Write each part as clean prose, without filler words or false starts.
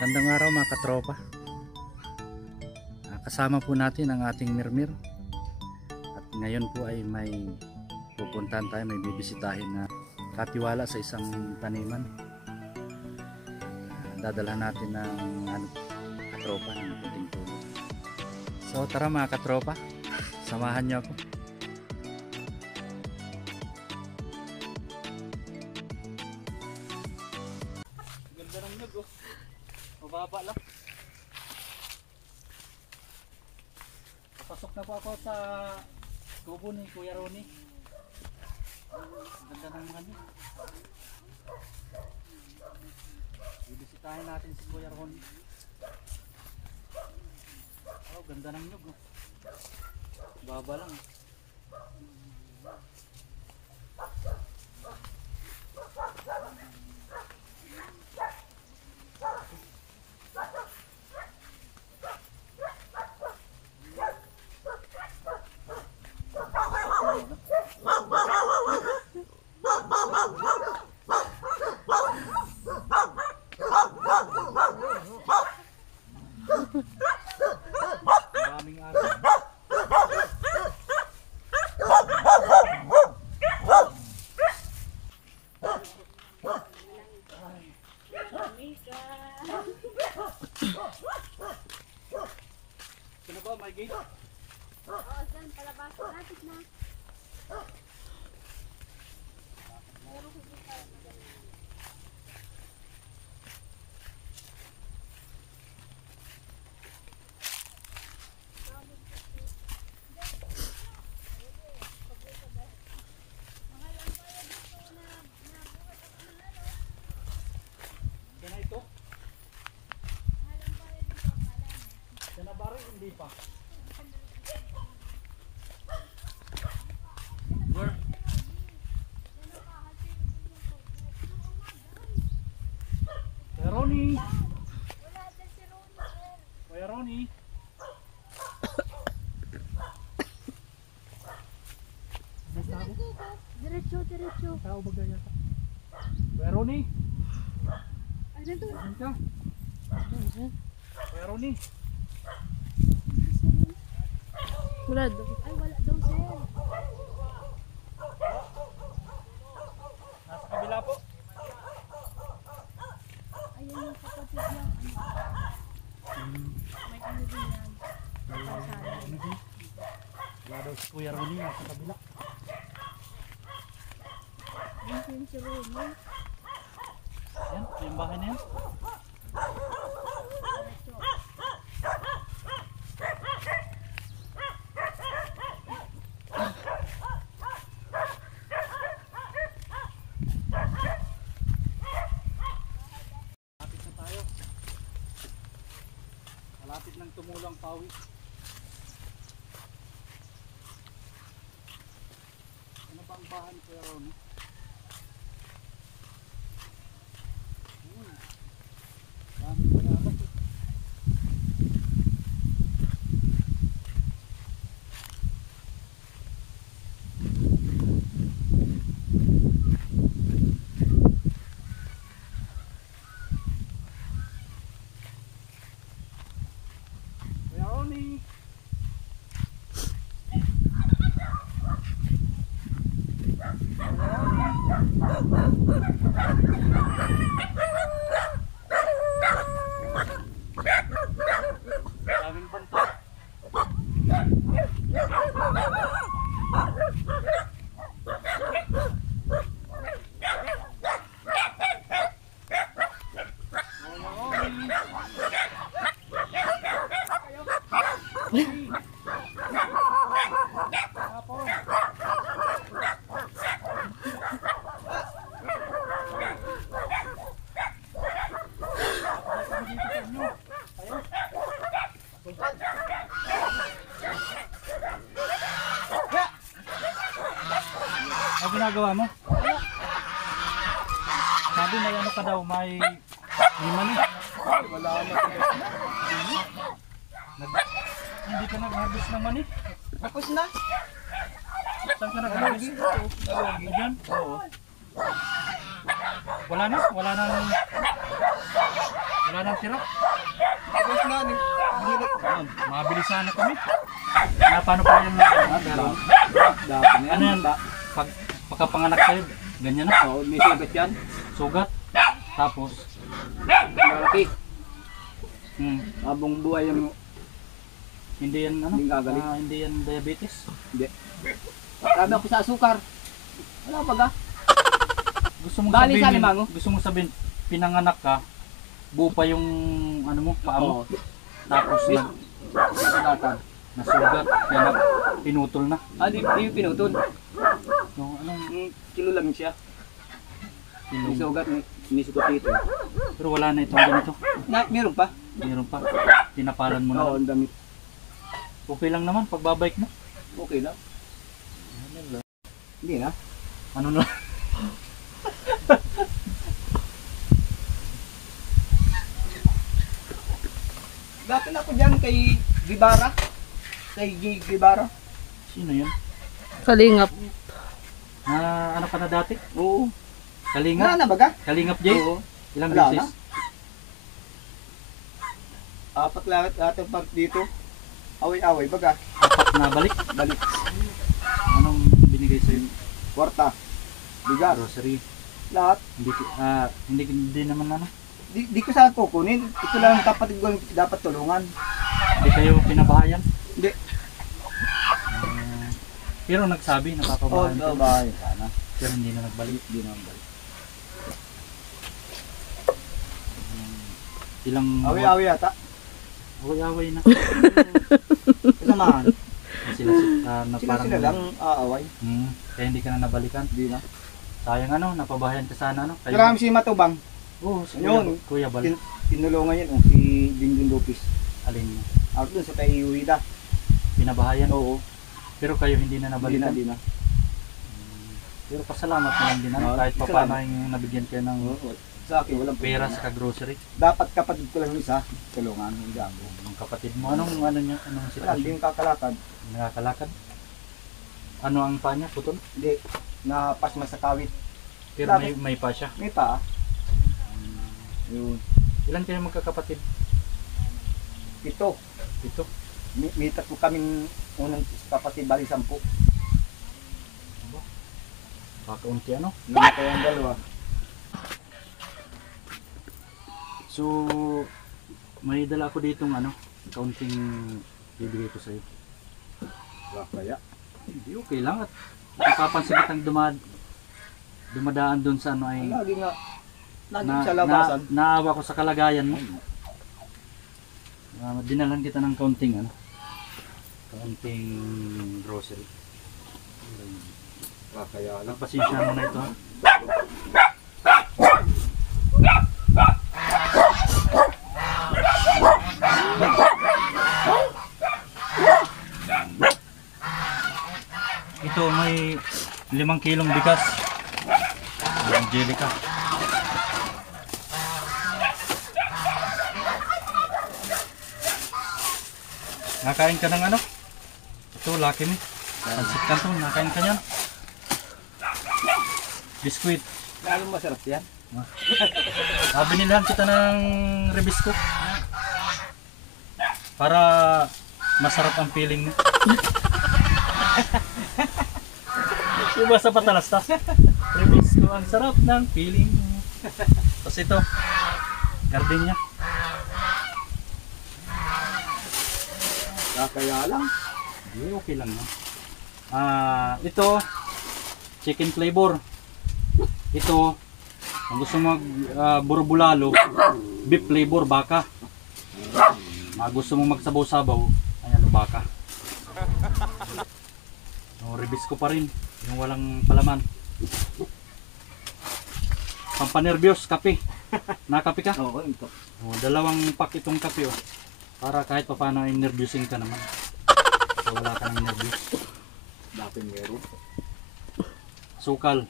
Gandang araw mga katropa. Kasama po natin ang ating Mirmir. At ngayon po ay may pupuntahan tayo, may bibisitahin na katiwala sa isang taniman. Dadalhan natin ng katropa ng puting tulong. So tara mga katropa, samahan niyo ako. Ganda ng nyug oh. Mababa lang. Papasok na po ako sa tubo ni Kuya Ronnie. Ganda ng mga nyug. Bibisitahin natin si Kuya Ronnie. Oh, ganda ng nyug oh. Baba lang. Maraming araw. Sino ba? May gate? Oo, dyan, palabas. Lapit na. Yan na ito? Yan na ba rin? Hindi pa. Where? Kuya Ronnie! Wala dyan si Ronnie. Kuya Ronnie! May tao? Diretso, diretso. May tao ba ganyan? Kuya Ronnie! Ay, nandun. Saan ka? Kuya Ronnie! Wala daw. Ay, wala daw, sir. Nasa kabila po. Ayun yung kapatid niya. May ano din yan. Kasama. Wala daw si Kuya Ronnie nasa kabila. Dito yung si Ronnie. Yan, yung bahay na yan. Diretso. Malapit na tayo. Malapit nang tumulang pawis. Ano ba ang bahay ni Kuya Ronnie? Dami pala ito. Kuya Ronnie! Daming banta. Ano ginagawa mo? Sabi may ano ka daw, may lima na. Wala na. Hindi ka nag-harvest ng mani? Tapos na? Saan ka nag-harvest? Diyan? Oo. Wala na? Wala magkano ang tira? Tapos na, hinilot. Mabilis sana kami. Paano pa yung ano yan? Pag makapanganak kayo, ganyan na? Oo, may sugat yan. Sugat. Tapos, Malaki. Abong buhay yung hindi yan ano? Hindi gagaling. Hindi yan diabetes. Hindi. Marami ako sa asukar. Wala pa ga? Gusto mong Bali sabihin, sa limango? gusto mong sabihin pinanganak ka, buo pa yung ano mo, paa mo. Oo. Tapos Nasugat. nasugat, kaya pinutol na. Di pinutol. So, anong Kilo lang siya. May sugat, may sugat dito. pero wala na itong ganito. Meron pa? Meron pa. Tinapalan mo na. Oo, ang damit. Okay lang naman pagbabike mo. Okay lang. Hindi na. Ano na? Dati na ako dyan kay Gibara. Kay G. Gibara. Sino yun? Kalingap. Ano ka na dati? Oo. Kalingap? Na baga? Kalingap Jay? Oo. Ilang Wala beses? Apat lang atong pag dito. Away-away baga. Apat na balik? Balik. Anong binigay sa'yo? Kwarta. Bigas. Grocery? Lahat. Hindi naman ano? Di ko sana kukunin. Ito lang ang kapatid ko ang dapat tulungan. Hindi kayo pinabahayan? Hindi. Pero nagsabi, Oo, napapabahan kayo. bahay sana. Pero hindi na nagbalik. Hindi naman balik. Ilang... Awi-awi yata. Away-away na. Kasamahan. Sila, na parang... Sila lang aaway. Kaya hindi ka na nabalikan. Hindi na. Sayang ano, napabahayan ka sana ano. Kayo, Marami si Matubang. Oo, si Yun. Kuya Bal. Tinulungan yan. Si Dingjun Lopez. Alin mo? Ako dun sa kay Uida. Pinabahayan? Oo. Pero kayo hindi na nabalikan? Hindi na. Pero pasalamat na lang din ano, Oo, kahit pa salamat. paano yung nabigyan kayo ng Oo. Sa akin walang pera problema. sa grocery. Dapat kapatid ko lang yung isa. Tulungan. Hindi ako. Yung kapatid mo, anong niya, anong Wala, sitwasyon? hindi yung kakalakad. Nakakalakad? Ano ang paa niya? Putol? Hindi. Napasma sa kawit. Pero Bakit? may pa siya. May paa. Yun. Ilan kayo magkakapatid? Ito. Ito? May tatlo kaming unang kapatid. Bali 10. Kakaunti ano? Namatay ang dalawa. So, may dala ako ditong ano, kaunting bibigay ko sa'yo. Wala kaya. Hindi, okay lang at napapansin kitang dumadaan doon sa ano ay Lagi nga. Lagi sa labasan. naawa ko sa kalagayan mo. Dinalan kita ng kaunting ano, kaunting grocery. Wala kaya lang. Pasensya mo na ito ha. Ito may 5 kilong bigas. Angelica. Nakain ka ng ano? Ito, Lucky Me. Pansit Canton, nakain ka niyan. Biskuit. Lalo masarap yan. Binilhan kita ng Rebisco. Para masarap ang feeling mo. Diba sa patalastas? Rebisco, ang sarap ng feeling mo. Tapos ito, gardenia. Kaya lang. Hindi, okay lang yan. Ito, chicken flavor. Ito, kung gusto mag buro-bulalo, beef flavor, baka. Gusto mong magsabaw-sabaw, ayan, baka. Rebisco pa rin, yung walang palaman. Pampanervyos, kape. Nakape ka? Oo, ito. 2 pack itong kape oh. Para kahit pa paano ay nervyusin ka naman. So, wala ka ng nervyos. Dati meron. Sukal.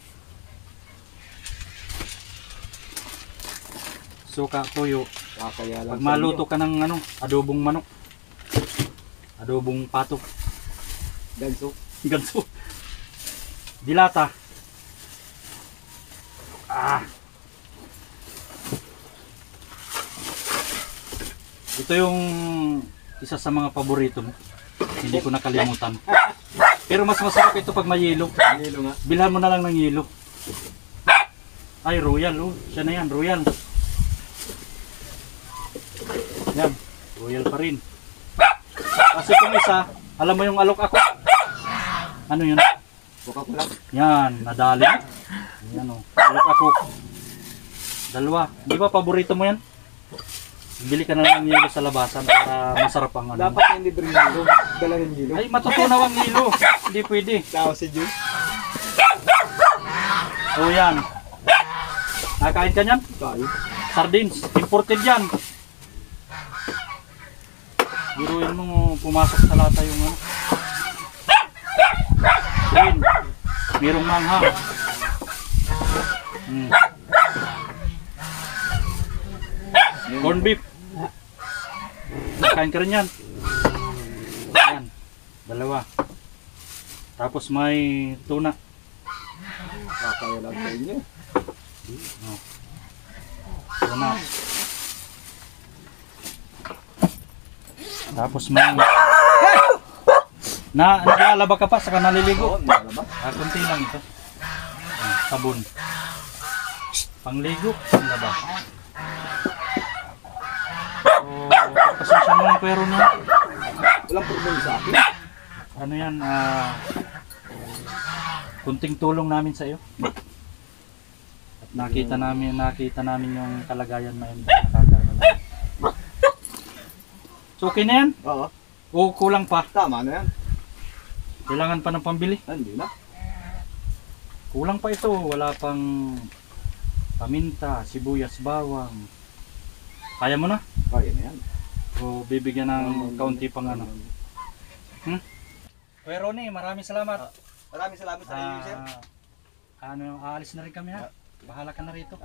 Suka, toyo. Kaya lang. Pag maluto ka ng ano, adobong manok. Adobong patok. Ganso. Ganso. Dilata. Ito yung isa sa mga paborito mo. Hindi ko nakalimutan. Pero mas masarap ito pag may yelo. Yelo nga. Bilhan mo na lang ng yelo. Ay, Royal. Oh. Siya na yan, Royal. Yan, Royal pa rin. Kasi itong isa, alam mo yung alok ako. Ano yun? Coca-Cola. Yan, nadali. Yan o, alok ako. Dalawa. Di ba paborito mo yan? Bili ka na lang ng yelo sa labasan para masarap ang ano. Dapat hindi bring yelo. Dala ng yelo. Ay, matutunaw ang yelo. Hindi pwede. Tao si Juice. O yan. Nakain ka niyan? Kain. Sardines. Imported yan. Biruin mo pumasok sa lata yung ano. Green. Merong manghang. Corn beef. Nakain ka rin yan. Yan. Dalawa. Tapos may tuna. Kakaya lang sa inyo. Tuna. Tapos may naglalaba ka pa saka naliligo. Oo, nalaba. Kunti lang ito. Sabon. Pangligo, panglaba. So, pasensya mo ng kwero niya. Walang problema sa akin. Ano yan, kunting tulong namin sa iyo. At nakita namin yung kalagayan na yun. So okay na yan? Oo. O kulang pa? Tama na yan. Kailangan pa ng pambili? Hindi na. Kulang pa ito. Wala pang paminta, sibuyas, bawang. Kaya mo na? Kaya na yan. O bibigyan ng kaunti pang ano? Kuya Ronnie, maraming salamat. Maraming salamat sa inyo, sir. Aalis na rin kami ha. Bahala ka na rito.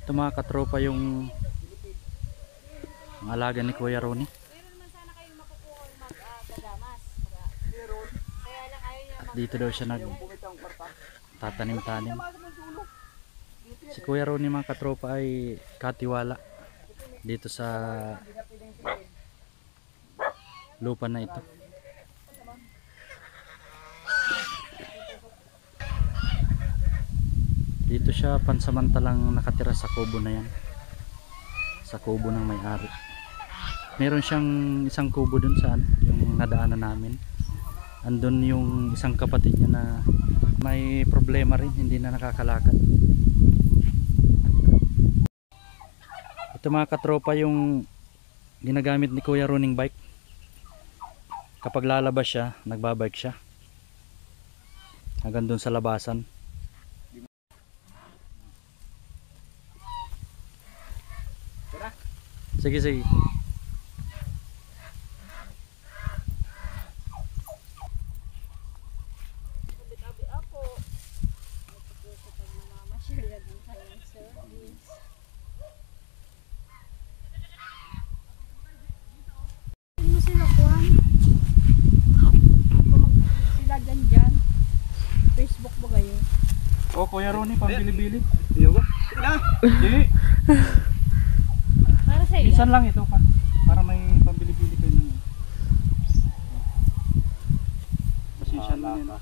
Ito mga katropa yung alaga ni Kuya Ronnie. At dito daw siya tatanim-tanim. Si Kuya Ronnie mga katropa ay katiwala dito sa lupa na ito. Dito siya pansamantalang nakatira sa kubo na yan. Sa kubo ng may-ari. Meron siyang isang kubo dun saan yung nadaanan namin. Andun yung isang kapatid niya na may problema rin, hindi na nakakalakad. Ito mga katropa yung ginagamit ni Kuya Ronnie bike. Kapag lalabas siya, nagbabike siya hanggang dun sa labasan. Sige, sige. Tabi ako. Nagpapos sa pagmamamasyal yan ng kanyang service. Ano sila kuhan? Sila dyan. Facebook ba kayo? O Kuya Ronnie, pambili-bili. Iyo ba? Sige na. Hindi. Para sa iyo. Minsan lang ito pa. Para may pambili-bili kayo ng pasensya na yan.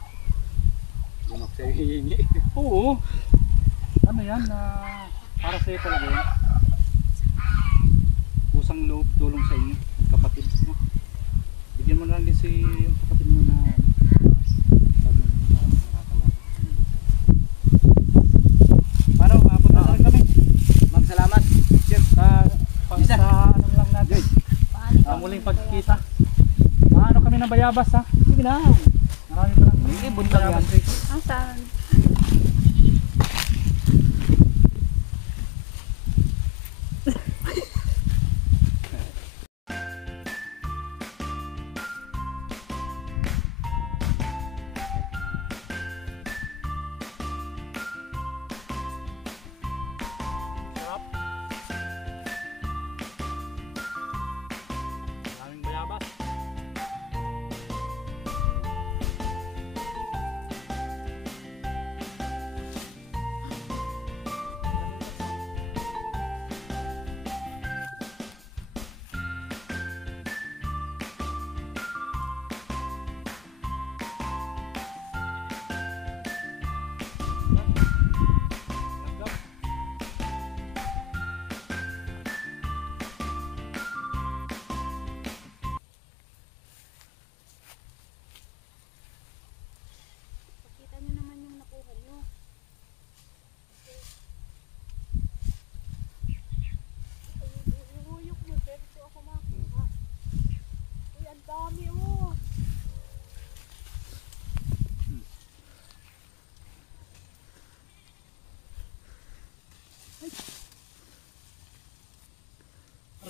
Bumak sa hihingi. Oo. Ano yan? Para sa iyo talaga yan. Pusang loob, tulong sa inyo. Ang kapatid mo. Bigyan mo na lang din si yung kapatid mo na sabi mo na nakakalakad. Paano? Mapunta na rin kami. Salamat. Sir. Sa ano lang natin. Muling pagkikita. Ano kami ng bayabas ha? Sige na. Marami pa lang. Hindi, buntag yan. Asan? Maraming bayabas.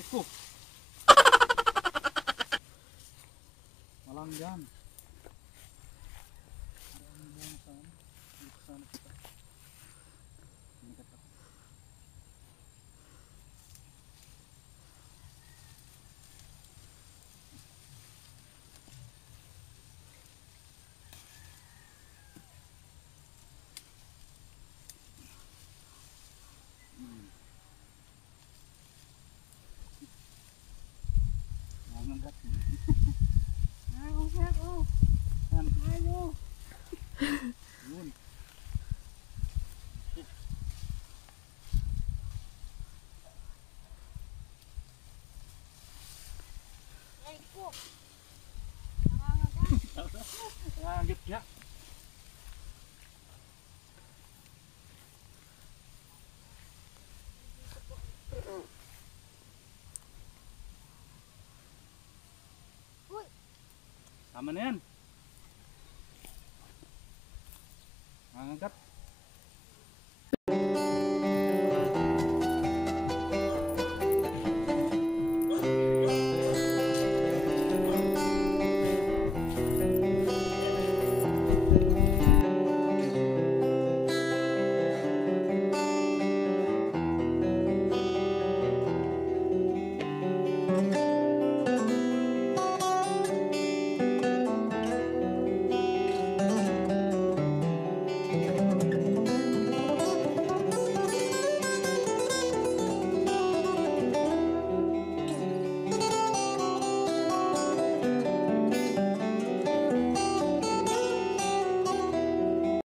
ko. Walang yan. Maraming bunga saan. Dito sana kita. Ini kata. Nangangat. Nangangat oh. Yan. Ayo. Yun. Ay ko. Nangangat. Nangangat ya. Uy. Tama na yan. Nangangat.